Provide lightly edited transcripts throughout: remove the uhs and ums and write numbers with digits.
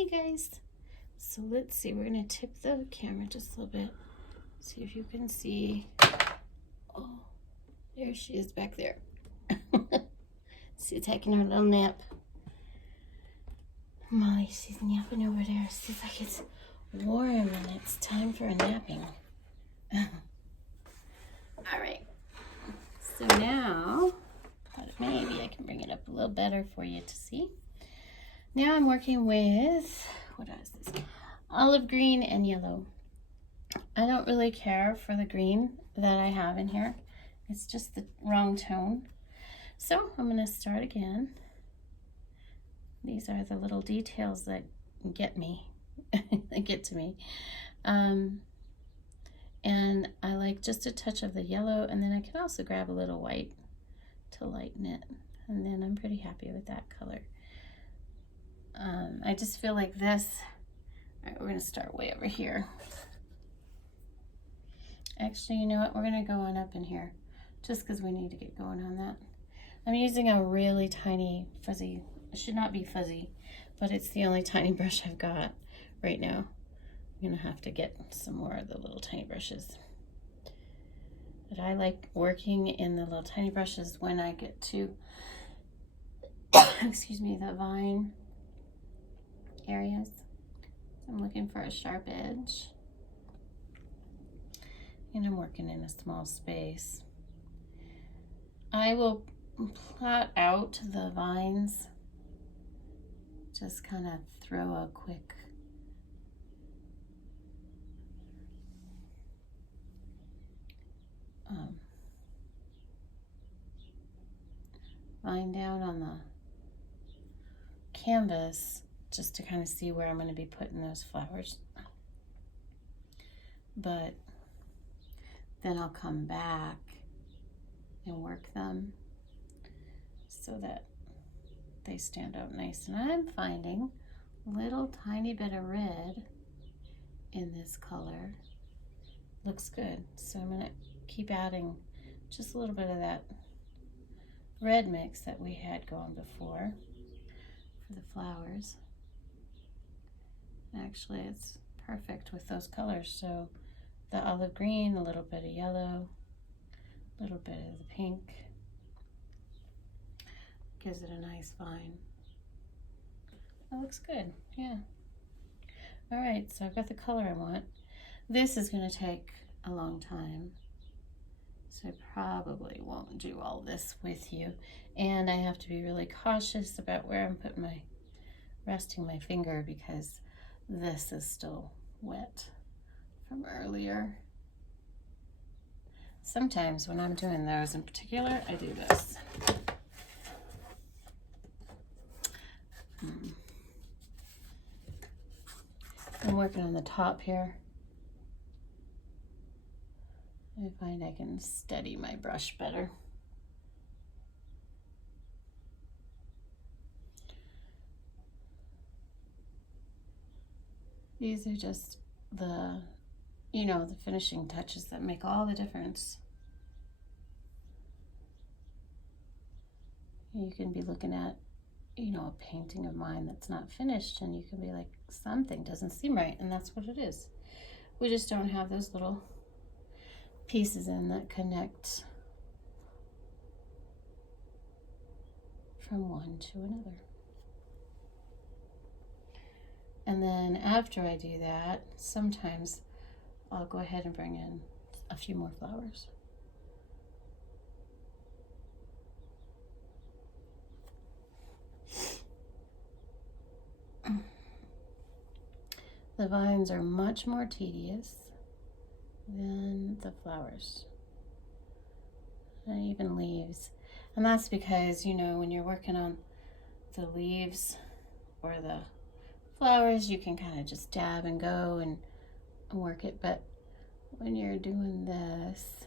Hey guys, so let's see, we're gonna tip the camera just a little bit, see if you can see. Oh, there she is back there. She's taking her little nap. Molly, she's napping over there. Seems like it's warm and it's time for a napping. All right, so now maybe I can bring it up a little better for you to see. Now I'm working with, what is this? Olive green and yellow. I don't really care for the green that I have in here. It's just the wrong tone. So I'm going to start again. These are the little details that get me, that get to me. And I like just a touch of the yellow, and then I can also grab a little white to lighten it. And then I'm pretty happy with that color. I just feel like this. All right, we're going to start way over here. Actually, you know what? We're going to go on up in here just because we need to get going on that. I'm using a really tiny fuzzy, it should not be fuzzy, but it's the only tiny brush I've got right now. I'm going to have to get some more of the little tiny brushes. But I like working in the little tiny brushes when I get to, excuse me, the vine areas. I'm looking for a sharp edge. And I'm working in a small space. I will plot out the vines. Just kind of throw a quick line down on the canvas just to kind of see where I'm going to be putting those flowers. But then I'll come back and work them so that they stand out nice. And I'm finding a little tiny bit of red in this color. Looks good. So I'm going to keep adding just a little bit of that red mix that we had going before for the flowers. Actually, it's perfect with those colors. So the olive green, a little bit of yellow, a little bit of the pink. Gives it a nice vine. That looks good, yeah. All right, so I've got the color I want. This is going to take a long time, so I probably won't do all this with you. And I have to be really cautious about where I'm putting resting my finger, because this is still wet from earlier. Sometimes when I'm doing those in particular, I do this. I'm working on the top here. I find I can steady my brush better. These are just the, the finishing touches that make all the difference. You can be looking at, a painting of mine that's not finished, and you can be like, something doesn't seem right, and that's what it is. We just don't have those little pieces in that connect from one to another. And then after I do that, sometimes I'll go ahead and bring in a few more flowers. The vines are much more tedious than the flowers, and even leaves. And that's because, when you're working on the leaves or the flowers, you can kind of just dab and go and work it. But when you're doing this,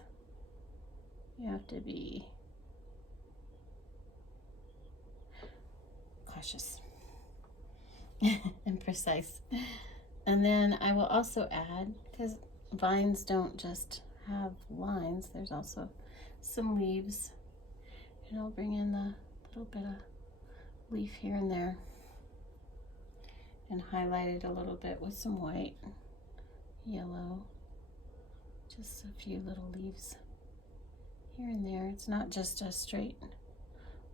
you have to be cautious and precise. And then I will also add, because vines don't just have lines, there's also some leaves. And I'll bring in the little bit of leaf here and there. and highlight it a little bit with some white, yellow, just a few little leaves here and there. It's not just a straight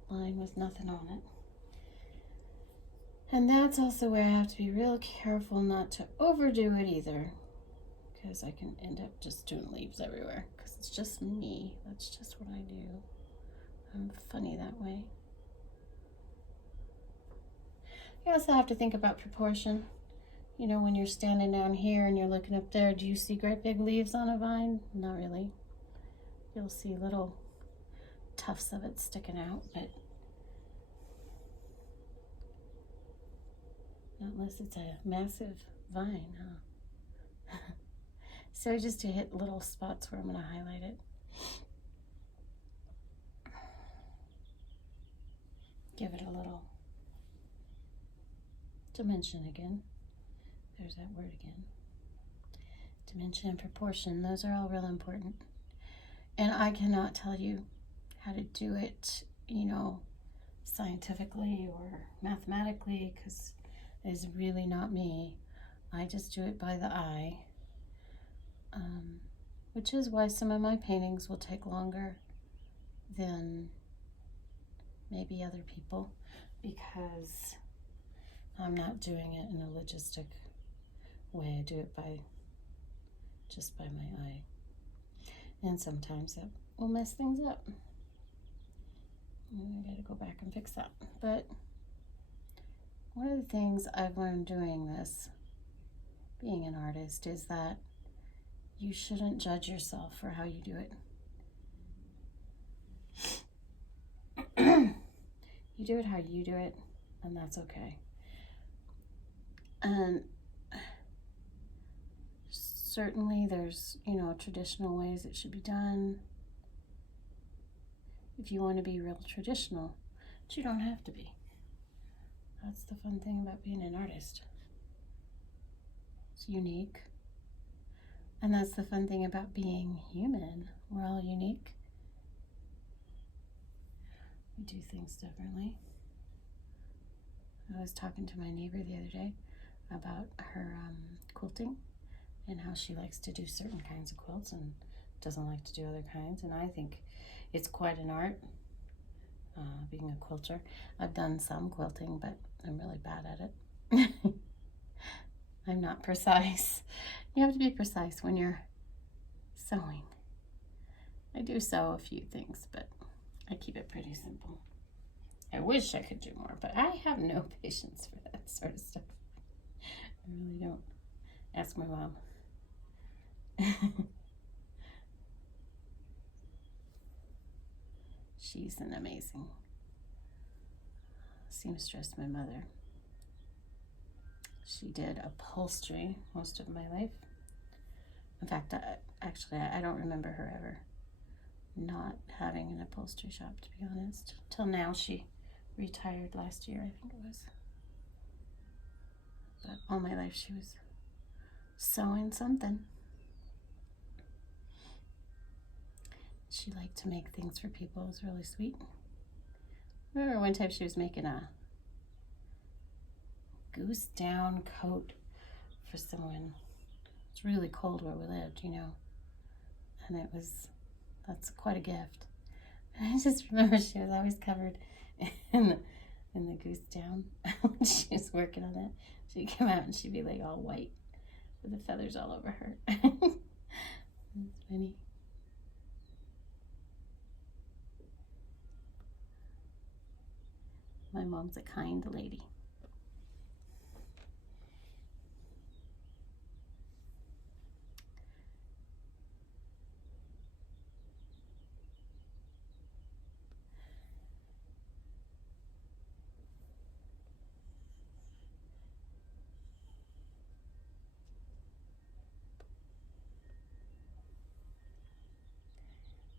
line with nothing on it. And that's also where I have to be real careful not to overdo it either, because I can end up just doing leaves everywhere, because it's just me. That's just what I do. I'm funny that way. You also have to think about proportion. You know, when you're standing down here and you're looking up there, do you see great big leaves on a vine? Not really. You'll see little tufts of it sticking out, but not unless it's a massive vine, huh? So just to hit little spots where I'm going to highlight it. Give it a little dimension again. There's that word again. Dimension and proportion, those are all real important. And I cannot tell you how to do it, you know, scientifically or mathematically, because it is really not me. I just do it by the eye, which is why some of my paintings will take longer than maybe other people, because I'm not doing it in a logistic way. I do it just by my eye. And sometimes that will mess things up. I gotta go back and fix that. But one of the things I've learned doing this, being an artist, is that you shouldn't judge yourself for how you do it. You do it how you do it, and that's okay. And certainly there's, you know, traditional ways it should be done. If you want to be real traditional, but you don't have to be. That's the fun thing about being an artist. It's unique. And that's the fun thing about being human. We're all unique. We do things differently. I was talking to my neighbor the other day about her quilting and how she likes to do certain kinds of quilts and doesn't like to do other kinds. And I think it's quite an art, being a quilter. I've done some quilting, but I'm really bad at it. I'm not precise. You have to be precise when you're sewing. I do sew a few things, but I keep it pretty simple. I wish I could do more, but I have no patience for that sort of stuff. I really don't. Ask my mom. She's an amazing seamstress, my mother. She did upholstery most of my life. In fact, I don't remember her ever not having an upholstery shop, to be honest. Till now. She retired last year, I think it was. But all my life she was sewing something. She liked to make things for people. It was really sweet. I remember one time she was making a goose down coat for someone. It's really cold where we lived, you know. And that's quite a gift. And I just remember she was always covered in the goose down when she was working on it. She'd come out and she'd be like all white with the feathers all over her. It's funny. My mom's a kind lady.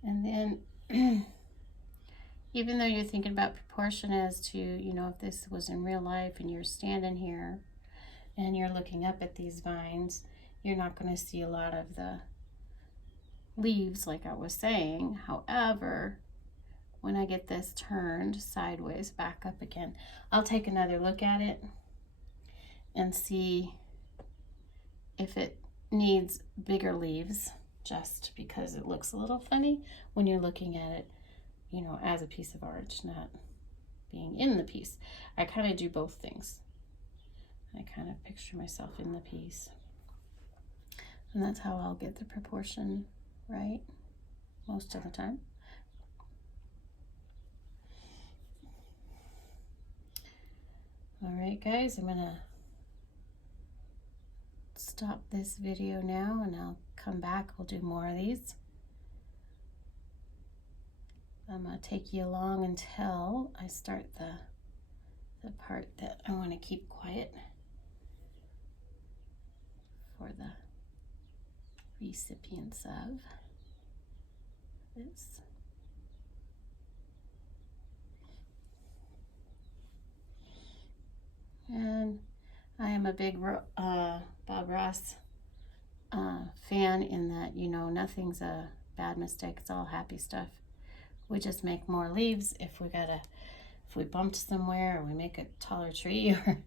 And then, even though you're thinking about proportion as to, you know, if this was in real life and you're standing here and you're looking up at these vines, you're not going to see a lot of the leaves like I was saying. However, when I get this turned sideways back up again, I'll take another look at it and see if it needs bigger leaves, just because it looks a little funny when you're looking at it, you know, as a piece of art, not being in the piece. I kind of do both things. I kind of picture myself in the piece. And that's how I'll get the proportion right most of the time. All right, guys, I'm gonna stop this video now and I'll come back. We'll do more of these. I'm gonna take you along until I start the part that I want to keep quiet for the recipients of this. And I am a big Bob Ross fan, in that, you know, nothing's a bad mistake, it's all happy stuff. We just make more leaves if we bumped somewhere, or we make a taller tree, or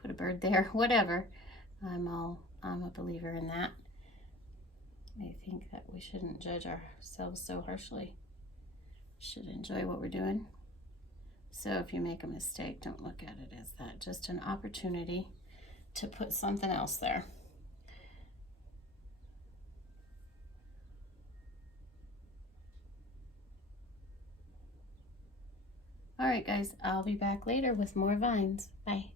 put a bird there, whatever. I'm a believer in that. I think that we shouldn't judge ourselves so harshly. We should enjoy what we're doing. So if you make a mistake, don't look at it as that. Just an opportunity to put something else there. All right, guys, I'll be back later with more vines. Bye.